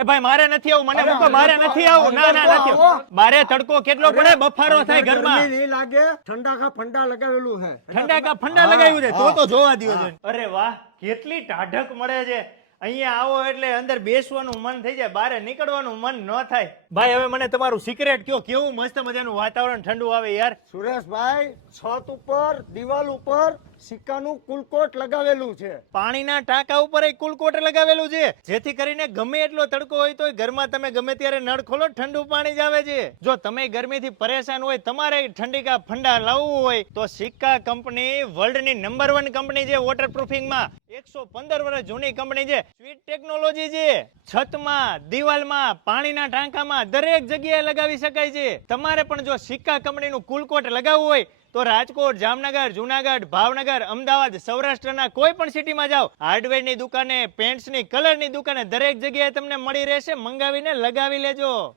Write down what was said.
એ ભાઈ મારે નથી આવું મને મૂકો મારે નથી આવું. ના ના નથી. મારે તડકો કેટલો પડે? બફારો થાય ઘરમાં. નહીં લાગે. ઠંડા કા ફંડા લગાવેલું છે ઠંડા કા ફંડા લગાવ્યું છે. તો તો જોવા દિયો અરે વાહ કેટલી ટાઢક મળે છે. અહીંયા આવો એટલે અંદર બેસવાનું મન થઈ જાય બહાર નીકળવાનું મન ન થાય. ભાઈ હવે મને તમારું સિક્રેટ કયો કેવું મસ્ત મજાનું વાતાવરણ ઠંડુ આવે યાર? સુરેશભાઈ છત ઉપર દિવાલ ઉપર સિક્કાનું કુલકોટ લગાવેલું છે. પાણીના ટાંકા ઉપર કુલકોટ લગાવેલું છે. જેથી કરીને ગમે એટલો તડકો હોય તો ઘરમાં તમે ગમે ત્યારે નળ ખોલો ઠંડુ પાણી જ આવે છે. જો તમે ગરમીથી પરેશાન હોય તમારે ઠંડી કા ફંડા લાવવું હોય તો સિક્કા કંપની વર્લ્ડની નંબર વન કંપની છે વોટરપ્રૂફિંગમાં એકસો પંદર વર્ષ જૂની કંપની છે. સ્વીટ ટેકનોલોજી છે. છતમાં, દિવાલમાં, પાણીના ટાંકામાં દરેક જગ્યાએ લગાવી શકાય છે. તમારે પણ જો સિક્કા કંપનીનું કુલકોટ લગાવવું હોય, તો રાજકોટ, જામનગર, જુનાગઢ, ભાવનગર, અમદાવાદ, સૌરાષ્ટ્રના કોઈ પણ સિટીમાં જાઓ. હાર્ડવેરની દુકાને પેન્ટ્સની કલરની દુકાને દરેક જગ્યાએ તમને મળી રહેશે. મંગાવીને લગાવી લેજો.